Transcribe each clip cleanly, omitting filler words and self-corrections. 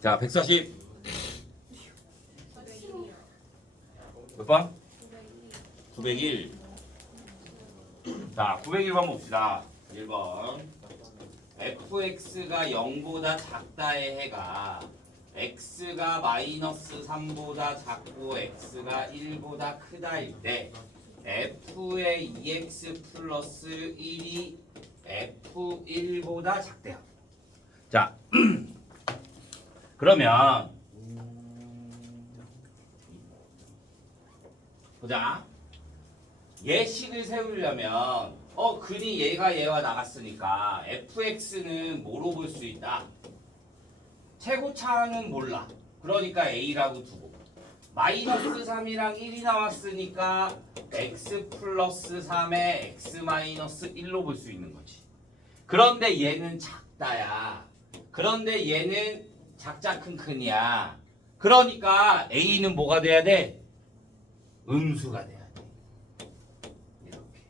자, 140. 몇 번? 901. 자, 901번 봅시다. 1번. fx가 0보다 작다의 해가 x가 마이너스 3보다 작고 x가 1보다 크다일 때 f의 2x 플러스 1이 f1보다 작대요. 자, 그러면 보자. 예식을 세우려면 글이 얘와 나갔으니까 fx는 뭐로 볼 수 있다? 최고차는 몰라. 그러니까 a라고 두고 마이너스 3이랑 1이 나왔으니까 x 플러스 3에 x 마이너스 1로 볼 수 있는 거지. 그런데 얘는 작다야. 그런데 얘는 작자 큰이야. 그러니까 a는 뭐가 돼야 돼? 음수가 돼야 돼. 이렇게.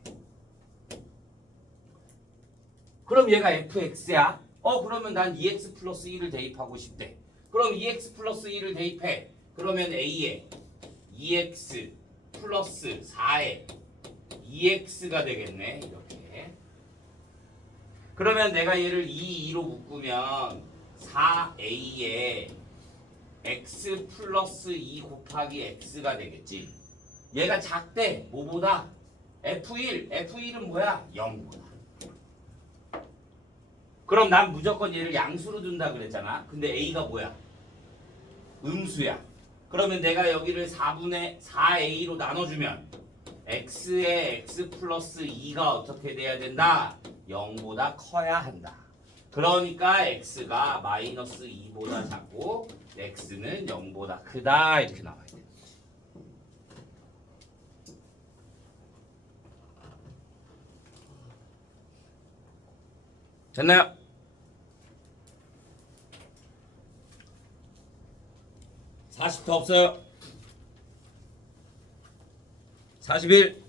그럼 얘가 fx야. 그러면 난 2x 플러스 1을 대입하고 싶대. 그럼 2x 플러스 1을 대입해. 그러면 a에 2x 플러스 4에 2x가 되겠네. 이렇게. 그러면 내가 얘를 2로 묶으면 4a에 x 플러스 2 곱하기 x가 되겠지. 얘가 작대. 뭐보다? f1은 뭐야? 0보다. 그럼 난 무조건 얘를 양수로 둔다 그랬잖아. 근데 a가 뭐야? 음수야. 그러면 내가 여기를 4a로 나눠주면 x의 x 플러스 2가 어떻게 돼야 된다? 0보다 커야 한다. 그러니까 x가 마이너스 2보다 작고 x는 0보다 크다. 이렇게 나와야 돼. 됐나요? 40더 없어요. 41.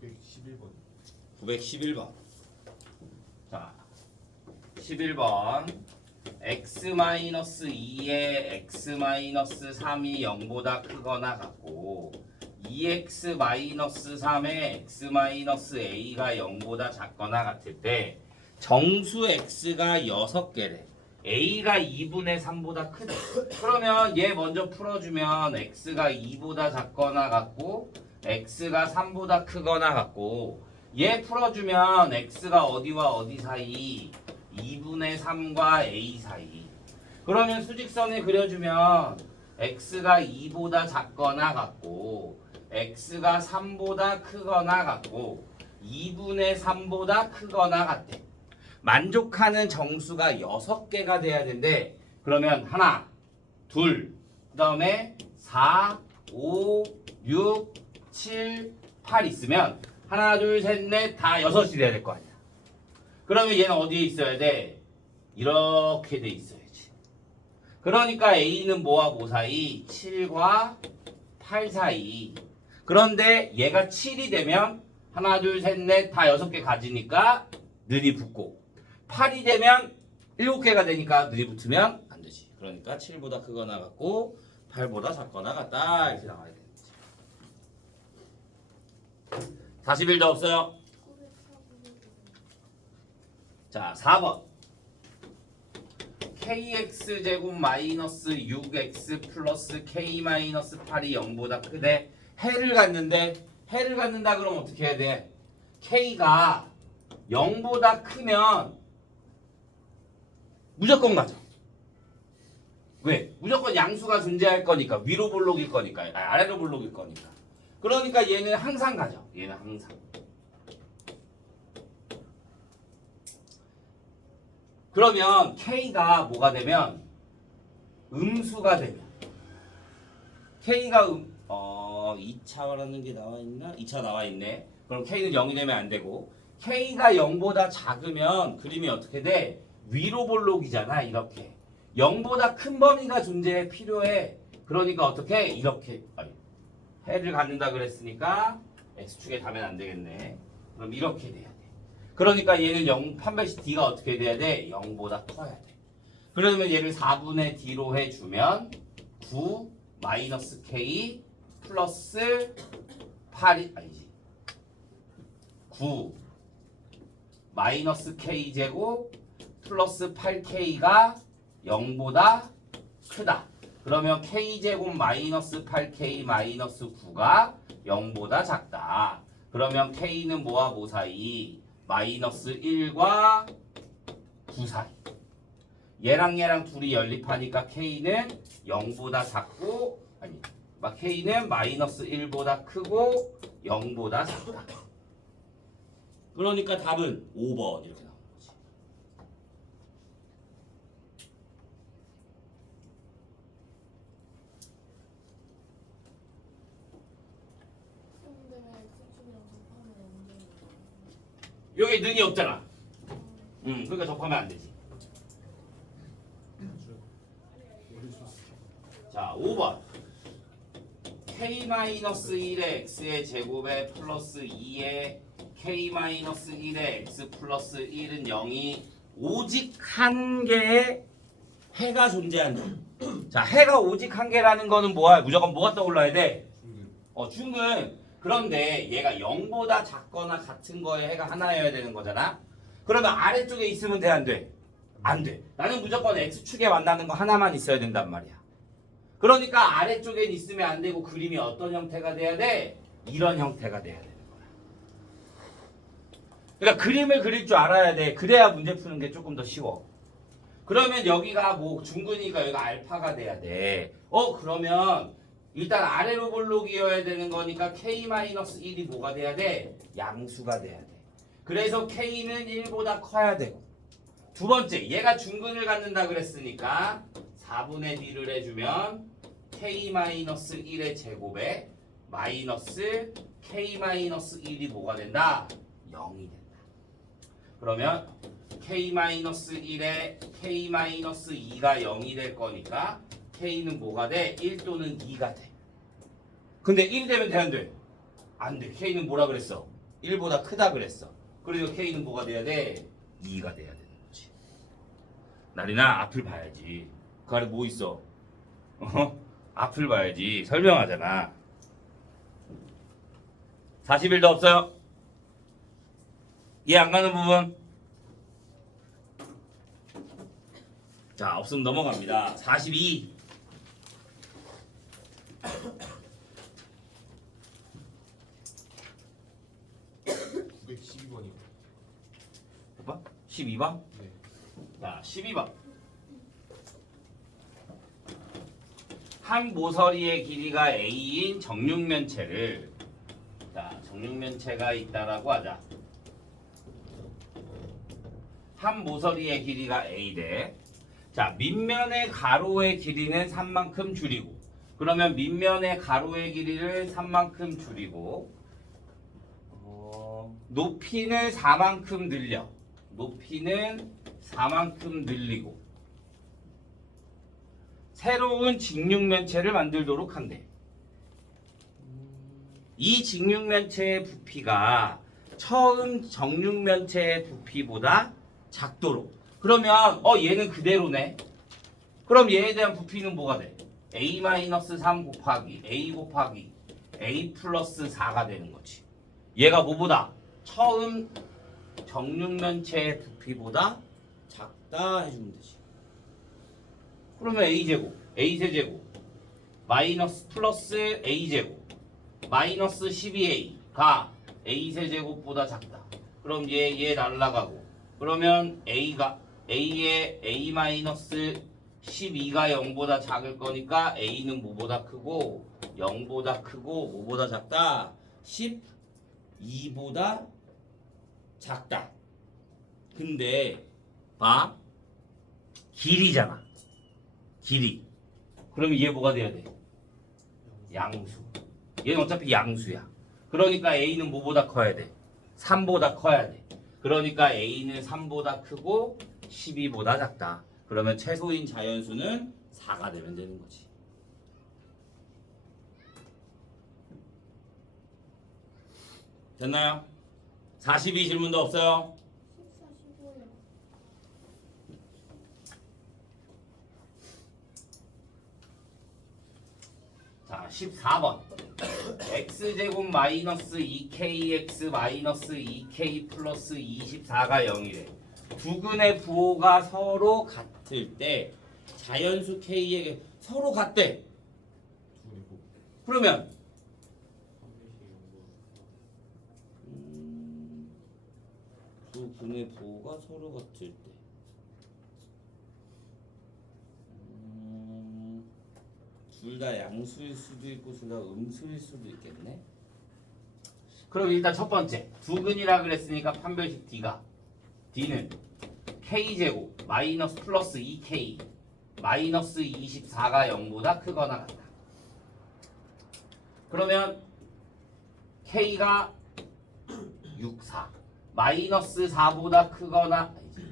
911번. 911번. 자, 11번. x-2에 x-3이 0보다 크거나 같고 2x-3에 x-a가 0보다 작거나 같을 때 정수 x가 6개래. a가 2분의 3보다 크다. 그러면 얘 먼저 풀어주면 x가 2보다 작거나 같고 x가 3보다 크거나 같고 얘 풀어주면 x가 어디와 어디 사이? 2분의 3과 a 사이. 그러면 수직선을 그려주면 x가 2보다 작거나 같고 x가 3보다 크거나 같고 2분의 3보다 크거나 같대. 만족하는 정수가 6개가 돼야 되는데 그러면 하나, 둘, 그 다음에 4, 5, 6, 7, 8 있으면 하나, 둘, 셋, 넷 다 6이 돼야 될 거 아니야. 그러면 얘는 어디에 있어야 돼? 이렇게 돼 있어야지. 그러니까 A는 뭐와 뭐 사이? 7과 8 사이. 그런데 얘가 7이 되면 하나, 둘, 셋, 넷 다 6개 가지니까 늘이 붙고 8이 되면 7개가 되니까 늘이 붙으면 안 되지. 그러니까 7보다 크거나 같고 8보다 작거나 같다. 이렇게 나와야 되는 거지. 41도 없어요. 자, 4번. kx제곱 마이너스 6x 플러스 k 마이너스 8이 0보다 크대. 해를 갖는다 그러면 어떻게 해야 돼? k가 0보다 크면 무조건 가죠. 왜? 무조건 양수가 존재할 거니까. 위로 볼록일 거니까. 아래로 볼록일 거니까. 그러니까 얘는 항상 가죠. 얘는 항상. 그러면 k가 뭐가 되면 음수가 되면 k가 2차라는 게 나와 있나? 2차 나와 있네. 그럼 k는 0이 되면 안 되고 k가 0보다 작으면 그림이 어떻게 돼? 위로 볼록이잖아. 이렇게 0보다 큰 범위가 존재해 필요해. 그러니까 어떻게? 이렇게 해를 갖는다 그랬으니까 x축에 가면 안 되겠네. 그럼 이렇게 돼야 돼. 그러니까 얘는 0 판별식 d가 어떻게 돼야 돼? 0보다 커야 돼. 그러면 얘를 4분의 D로 해주면 9 마이너스 K 플러스 8이 아니지 9 마이너스 K 제곱 플러스 8K가 0보다 크다. 그러면 K 제곱 마이너스 8K 마이너스 9가 0보다 작다. 그러면 K는 뭐와 뭐 사이? 마이너스 1과 9 사이. 얘랑 둘이 연립하니까 K는 0보다 작고 아니 K는 마이너스 1보다 크고 0보다 작다. 그러니까 답은 5번 이렇게 나오는 거지. 근데 왜 X축이랑 접하면 안 되는 거야? 여기 능이 없잖아. 그러니까 접하면 안 되지. 자, 5번. K-1의 X의 제곱에 플러스 2의 K-1의 X 플러스 1은 0이 오직 한 개의 해가 존재한다. 자, 해가 오직 한 개라는 거는 뭐야? 무조건 뭐가 떠올라야 돼? 중근. 그런데 얘가 0보다 작거나 같은 거에 해가 하나여야 되는 거잖아? 그러면 아래쪽에 있으면 돼, 안 돼? 안 돼. 나는 무조건 X축에 만나는 거 하나만 있어야 된단 말이야. 그러니까 아래쪽엔 있으면 안 되고 그림이 어떤 형태가 돼야 돼? 이런 형태가 돼야 되는 거야. 그러니까 그림을 그릴 줄 알아야 돼. 그래야 문제 푸는 게 조금 더 쉬워. 그러면 여기가 뭐 중근이니까 여기가 알파가 돼야 돼. 그러면 일단 아래로 볼록이어야 되는 거니까 K-1이 뭐가 돼야 돼? 양수가 돼야 돼. 그래서 K는 1보다 커야 되고. 두 번째, 얘가 중근을 갖는다 그랬으니까 4분의 D를 해주면 K-1의 제곱에 마이너스 K-1이 뭐가 된다? 0이 된다. 그러면 K-1에 K-2가 0이 될 거니까 K는 뭐가 돼? 1 또는 2가 돼. 근데 1이 되면 돼, 안 돼? 안 돼. K는 뭐라 그랬어? 1보다 크다 그랬어. 그래서 K는 뭐가 돼야 돼? 2가 돼야 되는 거지. 나리나 앞을 봐야지. 그 아래 뭐 있어? 앞을 봐야지. 설명하잖아. 41도 없어요? 이해 안 가는 부분? 자, 없으면 넘어갑니다. 42. 912번이요. 몇 12번? 네. 자, 12번. 한 모서리의 길이가 A인 정육면체를 자, 정육면체가 있다라고 하자. 한 모서리의 길이가 A대. 자, 밑면의 가로의 길이는 3만큼 줄이고. 그러면 밑면의 가로의 길이를 3만큼 줄이고 높이는 4만큼 늘려. 높이는 4만큼 늘리고 새로운 직육면체를 만들도록 한대. 이 직육면체의 부피가 처음 정육면체의 부피보다 작도록. 그러면 얘는 그대로네. 그럼 얘에 대한 부피는 뭐가 돼? A-3 곱하기 A 곱하기 A 플러스 4가 되는 거지. 얘가 뭐보다? 처음 정육면체의 부피보다 작다 해주면 되지. 그러면 A제곱, A세제곱 마이너스 플러스 A제곱 마이너스 12A가 A세제곱보다 작다. 그럼 얘 날라가고 그러면 A가 A의 A-12가 0보다 작을 거니까 A는 뭐보다 크고 0보다 크고 뭐보다 작다? 12보다 작다. 근데 봐. 길이잖아. 길이. 그러면 얘 뭐가 돼야 돼? 양수. 얘는 어차피 양수야. 그러니까 A는 뭐보다 커야 돼? 3보다 커야 돼. 그러니까 A는 3보다 크고 12보다 작다. 그러면 최소인 자연수는 4가 되면 되는 거지. 됐나요? 42 질문도 없어요? 14, 15요. 14번. x제곱 마이너스 2kx 마이너스 2k 플러스 24가 0이래. 두 근의 부호가 서로 같을 때 자연수 k에게 서로 같대. 둘이고 그러면 두 근의 부호가 서로 같을 때 둘 다 양수일 수도 있고 둘 다 음수일 수도 있겠네. 그럼 일단 첫 번째 두 근이라 그랬으니까 판별식 D가 D는 K제곱 마이너스 플러스 2K 마이너스 24가 0보다 크거나 같다. 그러면 K가 6, 4 마이너스 4보다 크거나 아니지.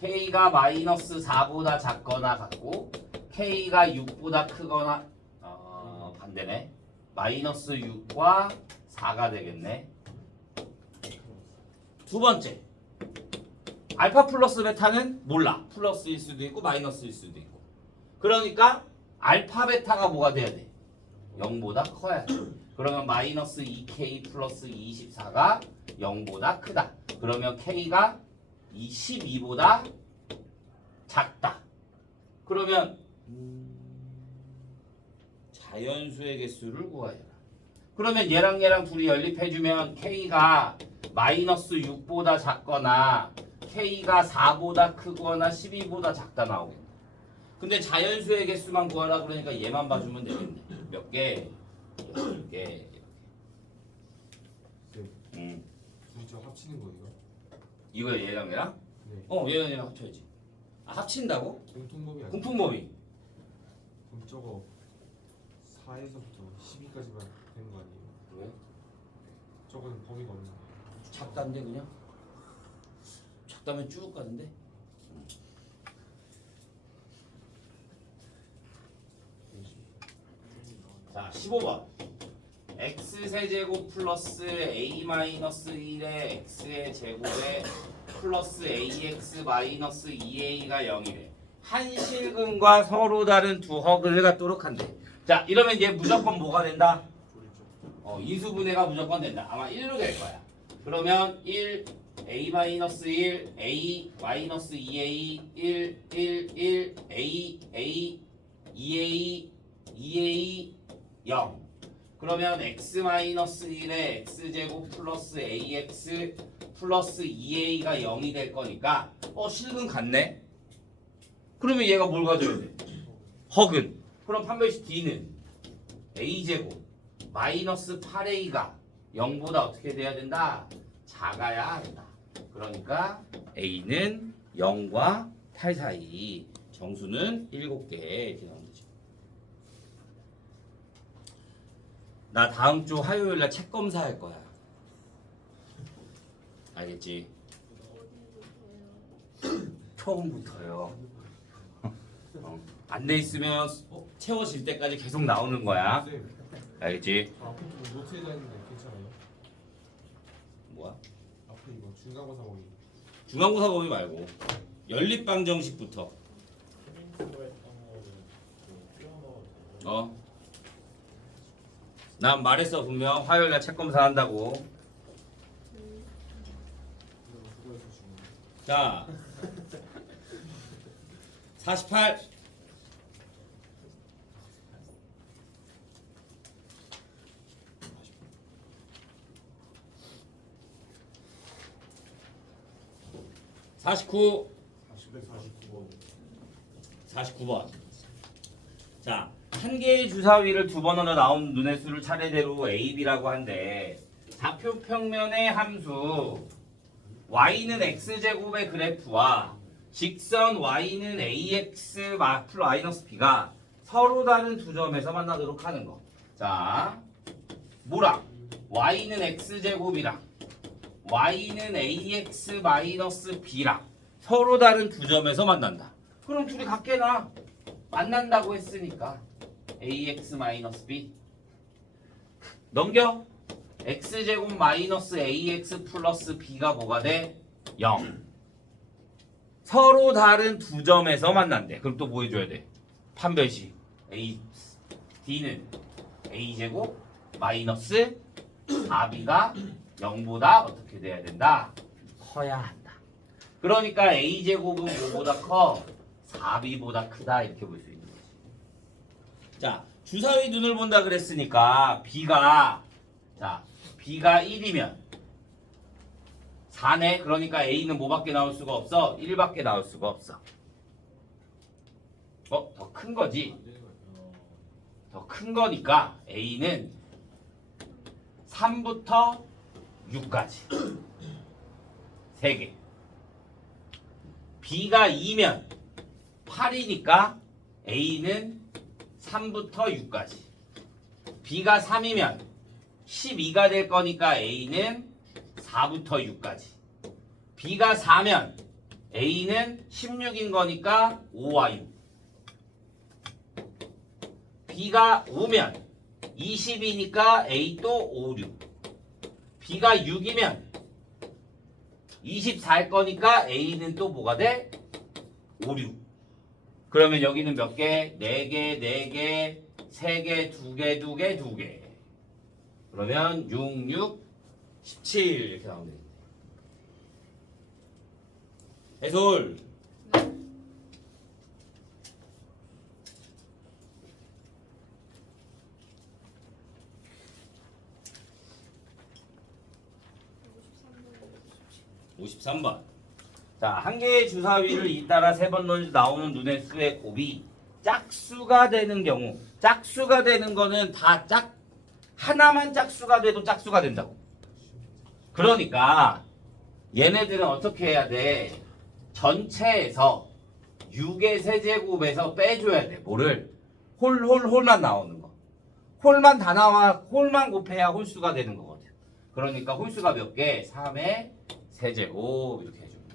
K가 마이너스 4보다 작거나 같고 K가 6보다 크거나 반대네. 마이너스 6과 4가 되겠네. 두 번째 알파 플러스 베타는 몰라. 플러스일 수도 있고 마이너스일 수도 있고. 그러니까 알파 베타가 뭐가 돼야 돼? 0보다 커야 돼. 그러면 마이너스 2K 플러스 24가 0보다 크다. 그러면 K가 12보다 작다. 그러면 자연수의 개수를 구하여라. 그러면 얘랑 둘이 연립해주면 K가 마이너스 6보다 작거나 K가 4보다 크거나 12보다 작다 나오겠네. 근데 자연수의 개수만 구하라 그러니까 얘만 봐주면 되겠네. 몇 개? 10개. 네. 둘이 저 합치는 거예요? 이거 얘랑 얘랑? 네. 얘랑 합쳐야지. 아, 합친다고? 공통법이 아니에요? 공통법이. 그럼 저거 4에서부터 12까지만 되는 거 아니에요? 왜? 저거는 범위가 없는 거예요. 작다는데 그냥? 작다면 쭉 가는데? 자, 15번. x세제곱 플러스 a 마이너스 1의 x의 제곱에 플러스 ax 마이너스 2a가 0이래. 한 실근과 서로 다른 두 허근을 갖도록 한대. 자, 이러면 얘 무조건 뭐가 된다? 인수분해가 무조건 된다. 아마 1로 될 거야. 그러면 1, a 마이너스 1, a 마이너스 2a, 1, 1, 1, a, 2a, 2a, 0. 그러면 x 마이너스 1의 x제곱 플러스 ax 플러스 2a가 0이 될 거니까 실근 같네? 그러면 얘가 뭘 가져야 돼? 허근. 그럼 판별식 D는 a제곱 마이너스 8a가 0보다 어떻게 돼야 된다? 작아야 한다. 그러니까 a는 0과 8 사이, 정수는 7개 이렇게 나오는 거죠. 나 다음 주 화요일 날 책 검사할 거야. 알겠지? 처음부터요. 안 돼 있으면 채워질 때까지 계속 나오는 거야. 쌤, 알겠지? 앞에 좀 노트에다 했는데 괜찮아요? 뭐야? 앞에 이거 중간고사 보기. 중간고사 범위 말고 연립방정식부터. 난 말했어 분명 화요일 날 책 검사 한다고. 수고해서 주문. 자, 48. (49) 49번. 자, 한 개의 주사위를 두 번으로 나온 눈의 수를 차례대로 A, B라고 한데 좌표 평면의 함수 y는 x제곱의 그래프와 직선 y는 ax 마이너스 b가 서로 다른 두 점에서 만나도록 하는 거. 자, 뭐랑? y는 x제곱이랑 y는 ax 마이너스 b랑 서로 다른 두 점에서 만난다. 그럼 둘이 같게나 만난다고 했으니까 ax 마이너스 b 넘겨. x제곱 마이너스 ax 플러스 b가 뭐가 돼? 0. 서로 다른 두 점에서 만난대. 그럼 또 뭐 해줘야 돼? 판별식 a d는 a제곱 마이너스 4b가 0보다 어떻게 돼야 된다? 커야 한다. 그러니까 a제곱은 뭐보다 커? 4b보다 크다 이렇게 볼 수 있는 거지. 자, 주사위 눈을 본다 그랬으니까 b가 1이면 4네. 그러니까 a는 뭐밖에 나올 수가 없어? 1밖에 나올 수가 없어. 더 큰 거지. 안 되는 거예요. 더 큰 거니까 a는 3부터 6까지 3개. b가 2면 8이니까 a는 3부터 6까지. b가 3이면 12가 될 거니까 a는 4부터 6까지. b가 4면 a는 16인 거니까 5와 6. b가 5면 20이니까 a 또 5, 6. b가 6이면 24일 거니까 a는 또 뭐가 돼? 5, 6. 그러면 여기는 몇 개? 4개, 4개, 3개, 2개, 2개, 2개. 그러면 6, 6, 17 이렇게 나오면 되겠네. 해솔. 네. 53번. 자, 한 개의 주사위를 잇따라 3번 나오는 눈의 수의 곱이 짝수가 되는 경우, 짝수가 되는 거는 다 하나만 짝수가 돼도 짝수가 된다고. 그러니까 얘네들은 어떻게 해야 돼? 전체에서 6의 세제곱에서 빼줘야 돼. 뭐를? 홀만 나오는 거. 홀만 다 나와, 홀만 곱해야 홀수가 되는 거거든. 그러니까 홀수가 몇 개? 3의 세제곱 이렇게 해줍니다.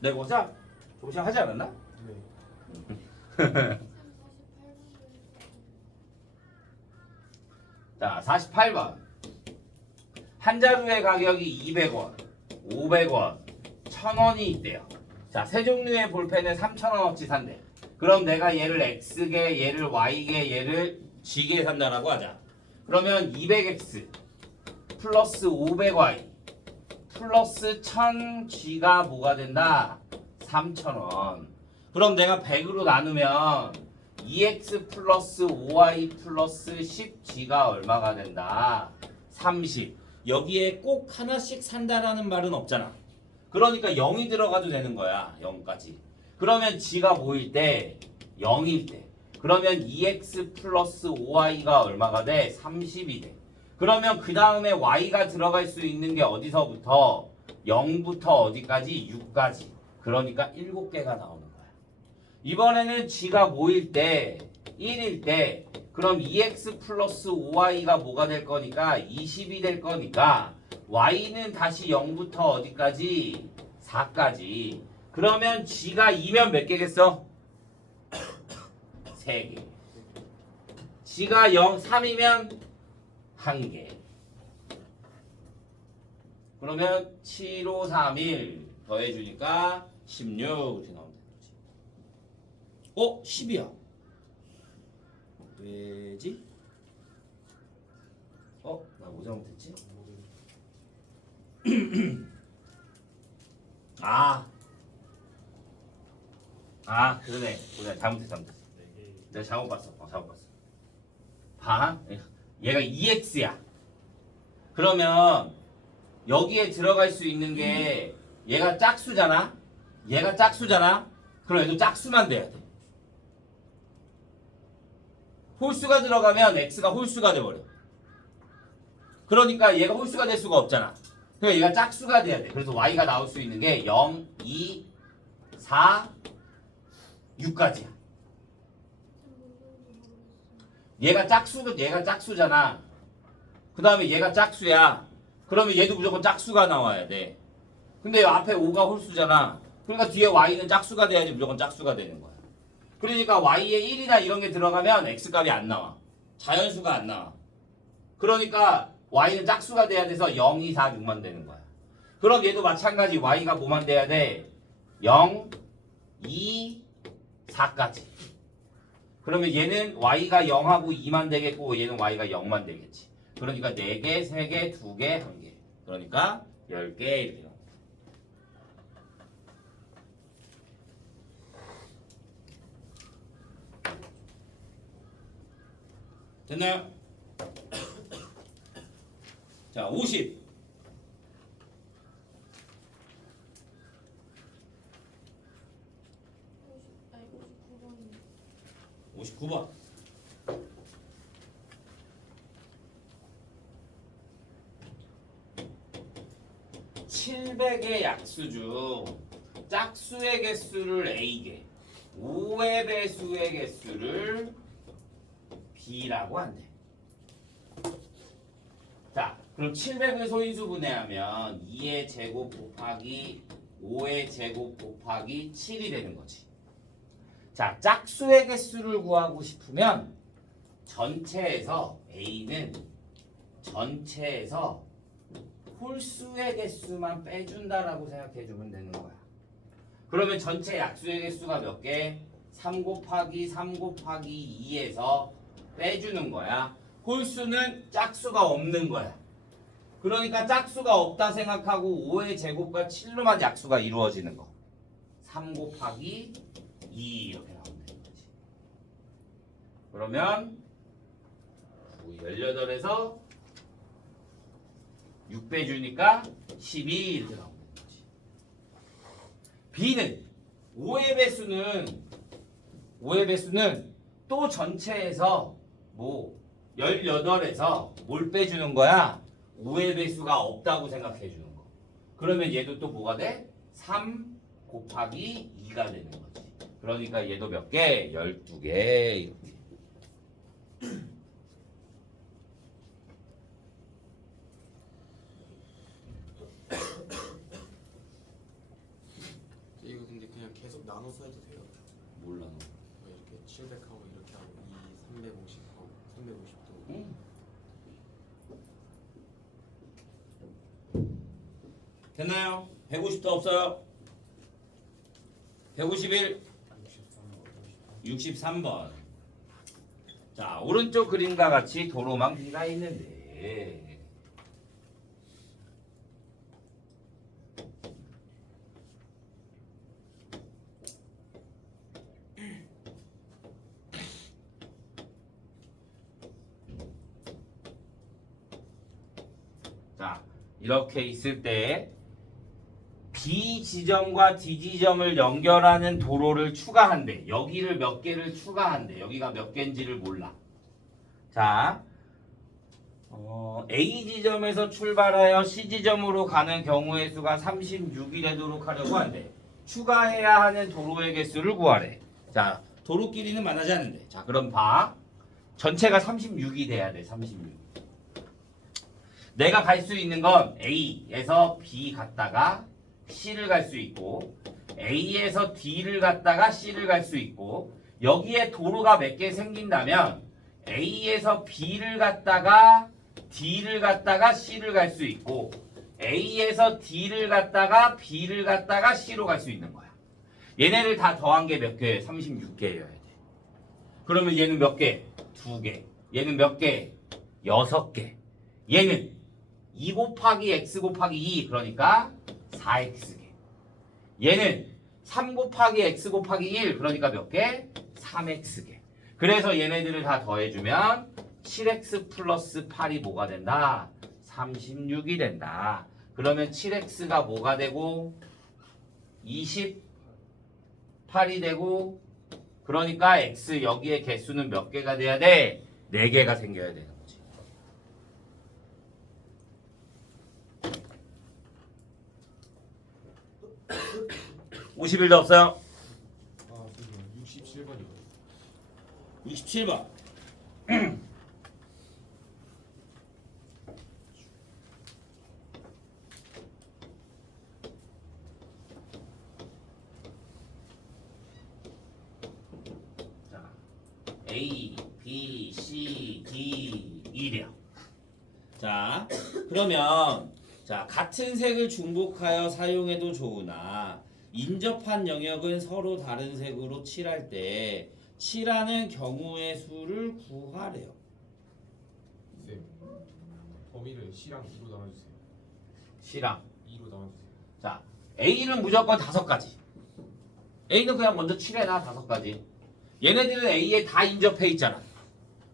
네, 보자. 조금 하지 않았나? 네. 자, 48번. 한 자루의 가격이 200원, 500원, 1000원이 있대요. 자, 세 종류의 볼펜을 3000원어치 산대. 그럼 내가 얘를 X개, 얘를 Y개, 얘를 G개 산다라고 하자. 그러면 200X 플러스 500Y 플러스 1000G가 뭐가 된다? 3000원. 그럼 내가 100으로 나누면 2X 플러스 5Y 플러스 10G가 얼마가 된다? 30. 여기에 꼭 하나씩 산다라는 말은 없잖아. 그러니까 0이 들어가도 되는 거야. 0까지. 그러면 G가 뭐일 때? 0일 때. 그러면 2X 플러스 5Y가 얼마가 돼? 30이 돼. 그러면 그 다음에 Y가 들어갈 수 있는 게 어디서부터? 0부터 어디까지? 6까지. 그러니까 7개가 나오는 거야. 이번에는 G가 뭐일 때? 1일 때. 그럼 2x 플러스 5y가 뭐가 될 거니까 20이 될 거니까 y는 다시 0부터 어디까지? 4까지. 그러면 g가 2면 몇 개겠어? 3개. g가 3이면 1개. 그러면 7, 5, 3, 1 더해주니까 16 이렇게 나오면 되는 거지. 10이야. 왜지? 나 뭐 잘못했지? 그러네. 잘못했어. 내가 잘못 봤어. 봐. 얘가 2x야. 그러면 여기에 들어갈 수 있는 게 얘가 짝수잖아. 그럼 얘도 짝수만 돼야 돼. 홀수가 들어가면 x가 홀수가 돼버려. 그러니까 얘가 홀수가 될 수가 없잖아. 그러니까 얘가 짝수가 돼야 돼. 그래서 y가 나올 수 있는 게 0, 2, 4, 6까지야. 얘가 짝수잖아. 그 다음에 얘가 짝수야. 그러면 얘도 무조건 짝수가 나와야 돼. 근데 앞에 5가 홀수잖아. 그러니까 뒤에 y는 짝수가 돼야지 무조건 짝수가 되는 거야. 그러니까 y에 1이나 이런 게 들어가면 x값이 안 나와. 자연수가 안 나와. 그러니까 y는 짝수가 돼야 돼서 0, 2, 4, 6만 되는 거야. 그럼 얘도 마찬가지 y가 뭐만 돼야 돼? 0, 2, 4까지. 그러면 얘는 y가 0하고 2만 되겠고 얘는 y가 0만 되겠지. 그러니까 4개, 3개, 2개, 1개. 그러니까 10개 이렇게 나옵니다. 됐나요? 자, 50. 59번. 700의 약수 중 짝수의 개수를 A개, 5의 배수의 개수를 B라고 한대. 자, 그럼 700을 소인수 분해하면 2의 제곱 곱하기 5의 제곱 곱하기 7이 되는 거지. 자, 짝수의 개수를 구하고 싶으면 전체에서 A는 전체에서 홀수의 개수만 빼준다라고 생각해주면 되는 거야. 그러면 전체 약수의 개수가 몇 개? 3 곱하기 3 곱하기 2에서 빼주는 거야. 홀수는 짝수가 없는 거야. 그러니까 짝수가 없다 생각하고 5의 제곱과 7로만 약수가 이루어지는 거. 3 곱하기 2 이렇게 나오면 되는 거지. 그러면 18에서 6 빼주니까 12 이렇게 나오면 되는 거지. B는 5의 배수는 또 전체에서 뭐 18에서 뭘 빼주는 거야? 5의 배수가 없다고 생각해 주는 거. 그러면 얘도 또 뭐가 돼? 3 곱하기 2가 되는 거지. 그러니까 얘도 몇 개? 12개 이렇게. 이거 근데 그냥 계속 나눠서 해도 돼요? 몰라 너. 뭐 이렇게 700하고 이렇게 하고 350하고 350도 응. 됐나요? 150도 없어요? 151, 63번. 자, 오른쪽 그림과 같이 도로망 B가 있는데 자, 이렇게 있을 때 B 지점과 D 지점을 연결하는 도로를 추가한대. 여기를 몇 개를 추가한대. 여기가 몇 개인지를 몰라. 자, A 지점에서 출발하여 C 지점으로 가는 경우의 수가 36이 되도록 하려고 한대. 추가해야 하는 도로의 개수를 구하래. 자, 도로 길이는 만나지 않는데. 자, 그럼 봐. 전체가 36이 돼야 돼. 36. 내가 갈 수 있는 건 A에서 B 갔다가 C를 갈 수 있고 A에서 D를 갔다가 C를 갈 수 있고 여기에 도로가 몇 개 생긴다면 A에서 B를 갔다가 D를 갔다가 C를 갈 수 있고 A에서 D를 갔다가 B를 갔다가 C로 갈 수 있는 거야. 얘네를 다 더한 게 몇 개? 36개여야 돼. 그러면 얘는 몇 개? 2개. 얘는 몇 개? 6개. 얘는 2 곱하기 x 곱하기 2 그러니까 4x개. 얘는 3 곱하기 x 곱하기 1 그러니까 몇 개? 3x개. 그래서 얘네들을 다 더해주면 7x 플러스 8이 뭐가 된다? 36이 된다. 그러면 7x가 뭐가 되고 28이 되고 그러니까 x 여기에 개수는 몇 개가 돼야 돼? 4개가 생겨야 되는 거지. (51도) 없어요? 아 지금 67번이거든요 67번. 자, A, B, C, D, E래요. 자, 그러면 자 같은 색을 중복하여 사용해도 좋으나 인접한 영역은 서로 다른 색으로 칠할 때 C라는 경우의 수를 구하래요. 쌤 범위를 C랑 2로 나눠주세요. C랑 2로 나눠주세요. 자 A는 무조건 5가지. A는 그냥 먼저 칠해놔 5가지. 얘네들은 A에 다 인접해 있잖아.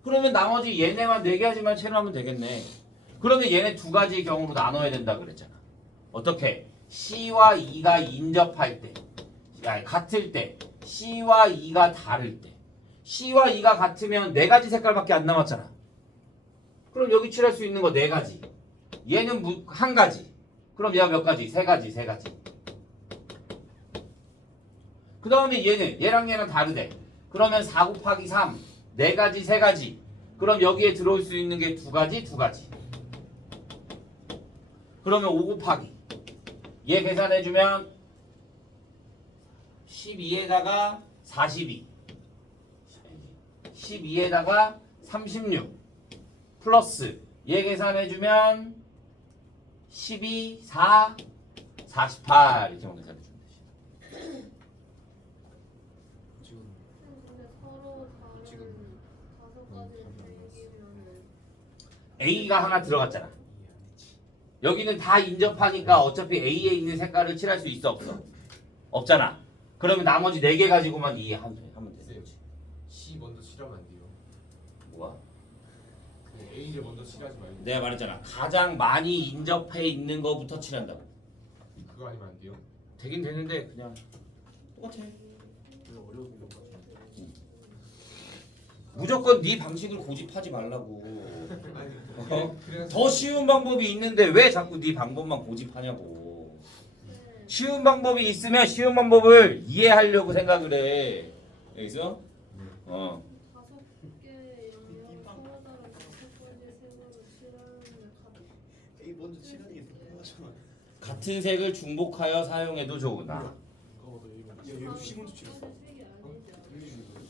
그러면 나머지 얘네만 4가지만 채로하면 되겠네. 그러면 얘네 2가지 경우로 나눠야 된다 그랬잖아. 어떻게? C와 E가 인접할 때, 아니, 같을 때, C와 E가 다를 때. C와 E가 같으면 4가지 색깔밖에 안 남았잖아. 그럼 여기 칠할 수 있는 거 4가지. 얘는 1가지. 그럼 얘가 몇 가지? 3가지, 3가지. 그 다음에 얘랑 얘랑 다르대. 그러면 4 곱하기 3, 4가지, 3가지. 그럼 여기에 들어올 수 있는 게 2가지, 2가지. 그러면 5 곱하기. 얘 계산해주면 12에다가 42. 12에다가 36. 플러스 얘 계산해주면 12, 4, 48. 이렇게 계산해주면 되지. 지금 근데 서로 다른 지금 5가지 얘기면은 A가 하나 들어갔잖아. 이해 안 했지. 여기는 다 인접하니까 어차피 A에 있는 색깔을 칠할 수 있어 없어? 없잖아. 그러면 나머지 4개 가지고만 이해하면 되는 거지. C 먼저 칠하면 안 돼요. 뭐야? 그 A를 먼저 칠하지 말고 내가 말했잖아. 가장 많이 인접해 있는 거부터 칠한다고. 그거 아니면 안 돼요? 되긴 되는데 그냥 똑같아. 이거 어려운 거 같아요. 무조건 네 방식을 고집하지 말라고. 아니 어? 그래서 더 쉬운 방법이 있는데 왜 자꾸 네 방법만 고집하냐고. 쉬운 방법이 있으면 쉬운 방법을 이해하려고 생각을 해. 여기서? 어. 5개의 영역을 서로 다른 5가지 색으로 칠하는 A 먼저 칠하는 게 궁금하잖아. 같은 색을 중복하여 사용해도 좋으나. 얘도 C 먼저 칠했어. 색이 아니죠. 들리시는 거예요?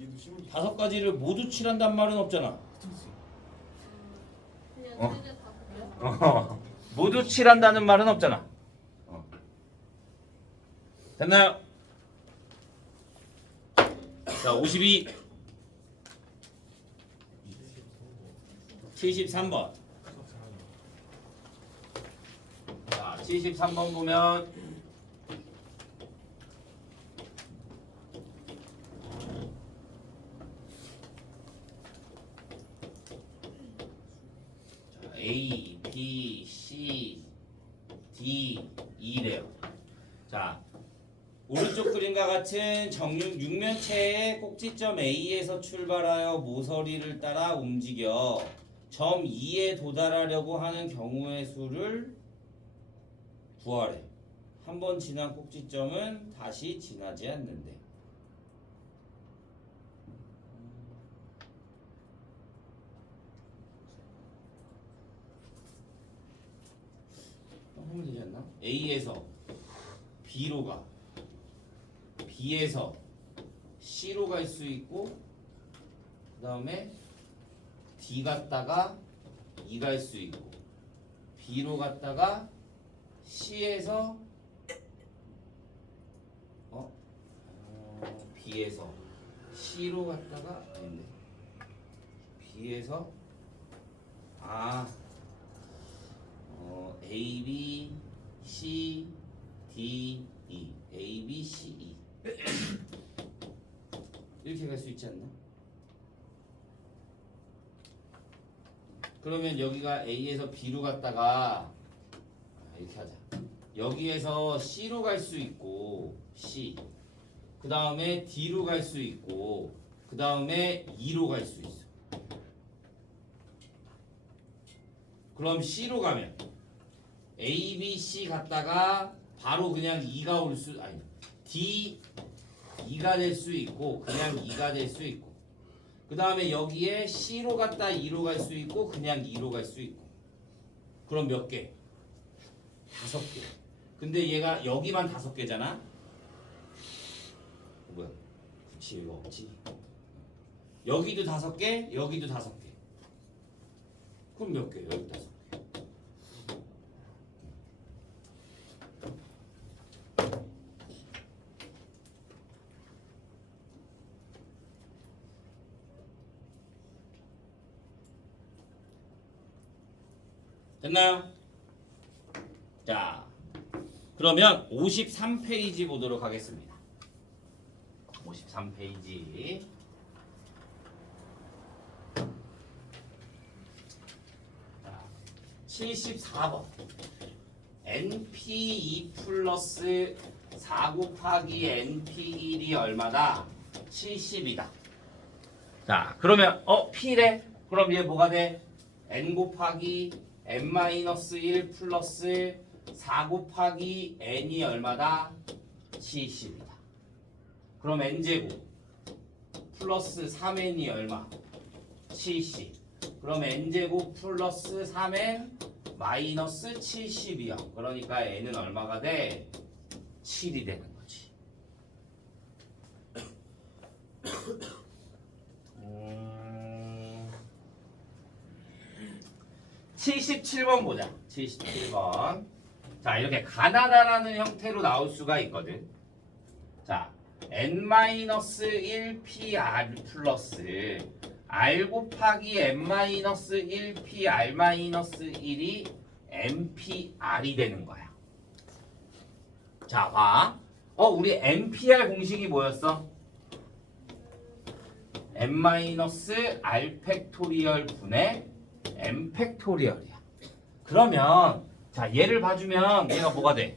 얘도 C 먼저 5가지를 모두 칠한단 말은 없잖아. 그냥 어. 색을 5개? 모두 칠한다는 말은 없잖아. 됐나요? 자, 52, 73번. 자, 73번 보면 자, A, B, C, D, E래요. 자, 오른쪽 그림과 같은 정육 육면체의 꼭지점 A에서 출발하여 모서리를 따라 움직여 점 E에 도달하려고 하는 경우의 수를 구하래. 한 번 지난 꼭지점은 다시 지나지 않는데. 하면 되지 않나? A에서 B로 가. B에서 C로 갈 수 있고 그 다음에 D 갔다가 E 갈 수 있고 B로 갔다가 C에서 B에서 C로 갔다가 아닌데 B에서 A, B, C, D, E A, B, C, E 이렇게 갈 수 있지 않나? 그러면 여기가 A에서 B로 갔다가 이렇게 하자. 여기에서 C로 갈 수 있고 C 그 다음에 D로 갈 수 있고 그 다음에 E로 갈 수 있어. 그럼 C로 가면 A, B, C 갔다가 바로 그냥 2가 올 수 아니 D 2가 될 수 있고 그냥 2가 될 수 있고 그 다음에 여기에 C로 갔다 2로 갈 수 있고 그냥 2로 갈 수 있고 그럼 몇 개? 5개. 근데 얘가 여기만 5개잖아. 뭐야? 그치 이거 없지. 여기도 5개, 여기도 5개. 그럼 몇 개? 여기 5개. 됐나요? 자, 그러면 53페이지 보도록 하겠습니다. 53페이지. 자, 74번. NP2 플러스 4 곱하기 NP1이 얼마다? 70이다. 자, 그러면 P래? 그럼 얘 뭐가 돼? N 곱하기 N-1 플러스 4 곱하기 N이 얼마다? 70이다. 그럼 N제곱 플러스 3N이 얼마? 70. 그럼 N제곱 플러스 3N 마이너스 70이요. 그러니까 N은 얼마가 돼? 7이 되는 거지. 77번 보자. 77번. 자, 이렇게 가나다라는 형태로 나올 수가 있거든. 자, n-1pr 플러스 r 곱하기 n-1pr-1이 npr이 되는 거야. 자, 봐. 우리 npr 공식이 뭐였어? n-r 팩토리얼 분의 n 팩토리얼이야. 그러면 자, 얘를 봐주면 얘가 뭐가 돼?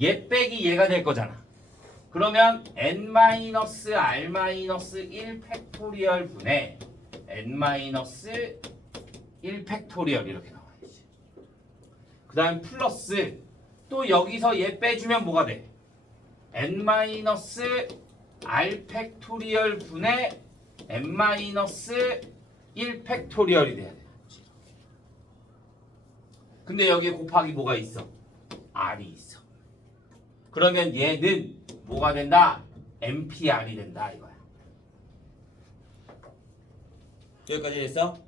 얘 빼기 얘가 될 거잖아. 그러면 n-r-1 팩토리얼 분의 n-1 팩토리얼 이렇게 나와야지. 그 다음 플러스 또 여기서 얘 빼주면 뭐가 돼? n-r 팩토리얼 분의 n-1 팩토리얼이 돼야 돼. 근데 여기에 곱하기 뭐가 있어? r이 있어. 그러면 얘는 뭐가 된다? npr이 된다 이거야. 여기까지 됐어?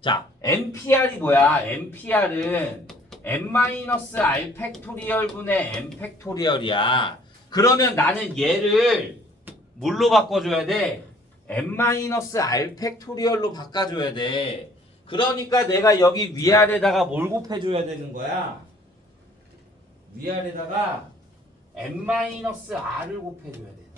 자, npr이 뭐야? npr은 n-r 팩토리얼 분의 n 팩토리얼이야. 그러면 나는 얘를 뭘로 바꿔줘야 돼? n-r 팩토리얼로 바꿔줘야 돼. 그러니까 내가 여기 위아래다가 뭘 곱해줘야 되는 거야? 위아래다가 n-r을 곱해줘야 되는 거야.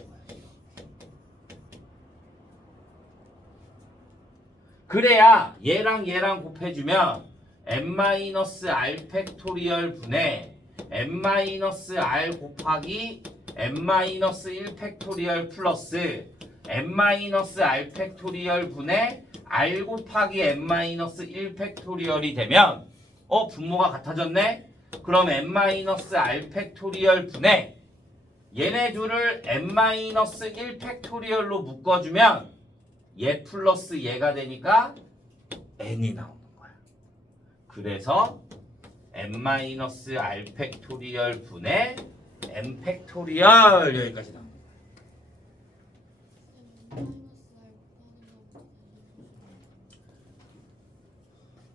그래야 얘랑 얘랑 곱해주면 n-r 팩토리얼 분의 n-r 곱하기 n-1 팩토리얼 플러스 n-r 팩토리얼 분의 r 곱하기 n-1 팩토리얼이 되면 분모가 같아졌네? 그럼 n-r 팩토리얼 분의 얘네 둘을 n-1 팩토리얼로 묶어주면 얘 플러스 얘가 되니까 n이 나오는 거야. 그래서 n-r 팩토리얼 분의 n 팩토리얼 여기까지 나옵니다.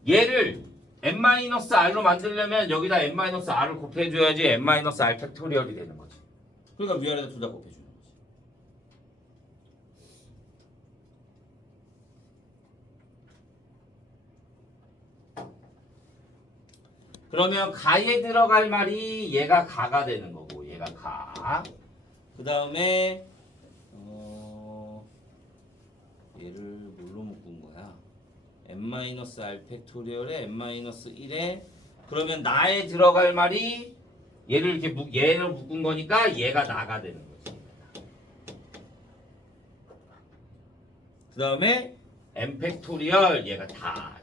얘를 n-r로 만들려면 여기다 n-r을 곱해줘야지 n-r 팩토리얼이 되는 거지. 그러니까 위아래다 둘 다 곱해주는 거지. 그러면 가에 들어갈 말이 얘가 가가 되는 거고 얘가 가. 그 다음에 얘를 뭘로 묶은 거야? n-r 팩토리얼에 n-1에 그러면 나에 들어갈 말이 얘를 이렇게 얘를 묶은 거니까 얘가 나가 되는 거지. 그 다음에 n 팩토리얼 얘가 다.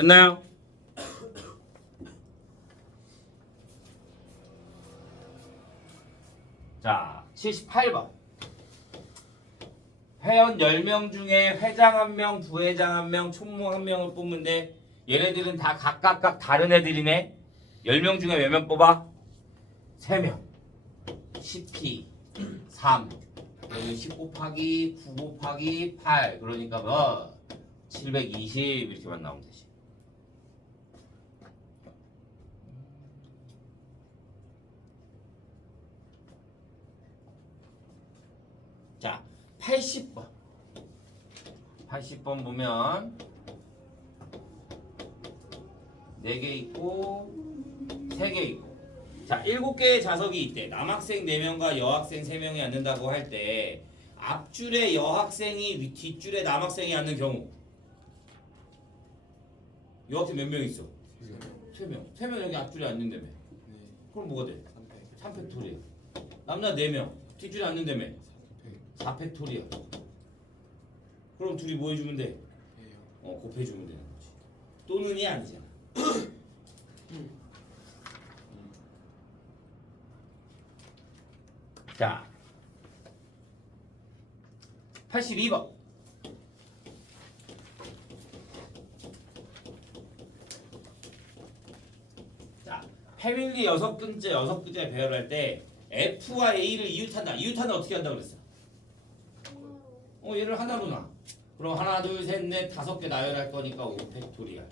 됐나요? 자, 78번. 회원 10명 중에 회장 1명, 부회장 1명, 총무 1명을 뽑는데 얘네들은 다 각각 다른 애들이네. 10명 중에 몇 명 뽑아? 3명. 10p 3. 그러면 10 곱하기 9 곱하기 8. 그러니까 뭐 720 이렇게만 나오면 되지. 자, 80번. 80번 보면 4개 있고 3개 있고. 자, 7개의 좌석이 있대. 남학생 4명과 여학생 3명이 앉는다고 할 때 앞줄에 여학생이 뒷줄에 남학생이 앉는 경우. 여학생 몇 명 있어? 3명. 3명 여기 앞줄에 앉는다며. 네. 그럼 뭐가 돼? 300. 3팩토리야. 남자 4명. 뒷줄에 앉는다며. 4팩토리야. 그럼 둘이 뭐 해주면 돼? 해요. 곱해주면 되는 거지. 또는이 아니잖아. 자, 82번. 자, 패밀리 6글자 배열할 때 F와 A를 이웃한다. 이웃하는 어떻게 한다고 그랬어? 하나로 얘를 하나로 놔. 그럼 하나, 둘, 셋, 넷, 5개 나열할 거니까 5팩토리야.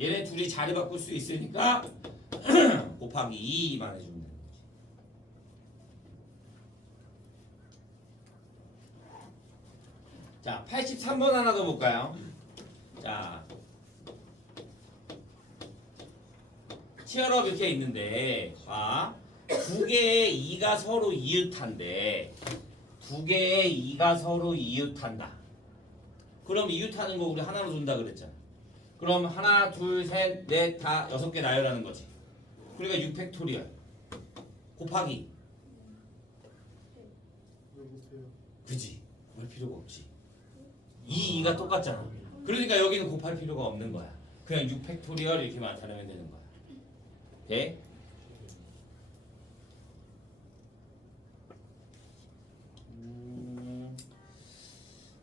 얘네 둘이 자리 바꿀 수 있으니까 곱하기 2만 해주면 되는 거지. 자, 83번 하나 더 볼까요? 자, 치열업 이렇게 있는데, 봐. 2개의 2가 서로 이웃한데, 2개의 2가 서로 이웃한다. 그럼 이웃하는 거 우리 하나로 준다 그랬잖아. 그럼 하나, 둘, 셋, 넷, 다 6개 나열하는 거지. 그러니까 6팩토리얼 곱하기. 왜 못해요? 그지? 할 필요가 없지. 2가 똑같잖아. 그러니까 여기는 곱할 필요가 없는 거야. 그냥 6팩토리얼 이렇게 나타내면 되는 거야. 돼?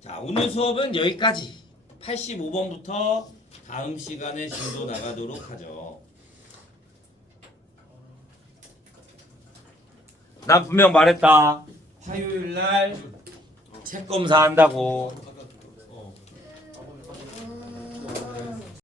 자, 오늘 수업은 여기까지. 85번부터 다음 시간에 진도 나가도록 하죠. 난 분명 말했다. 화요일 날 책 검사 한다고.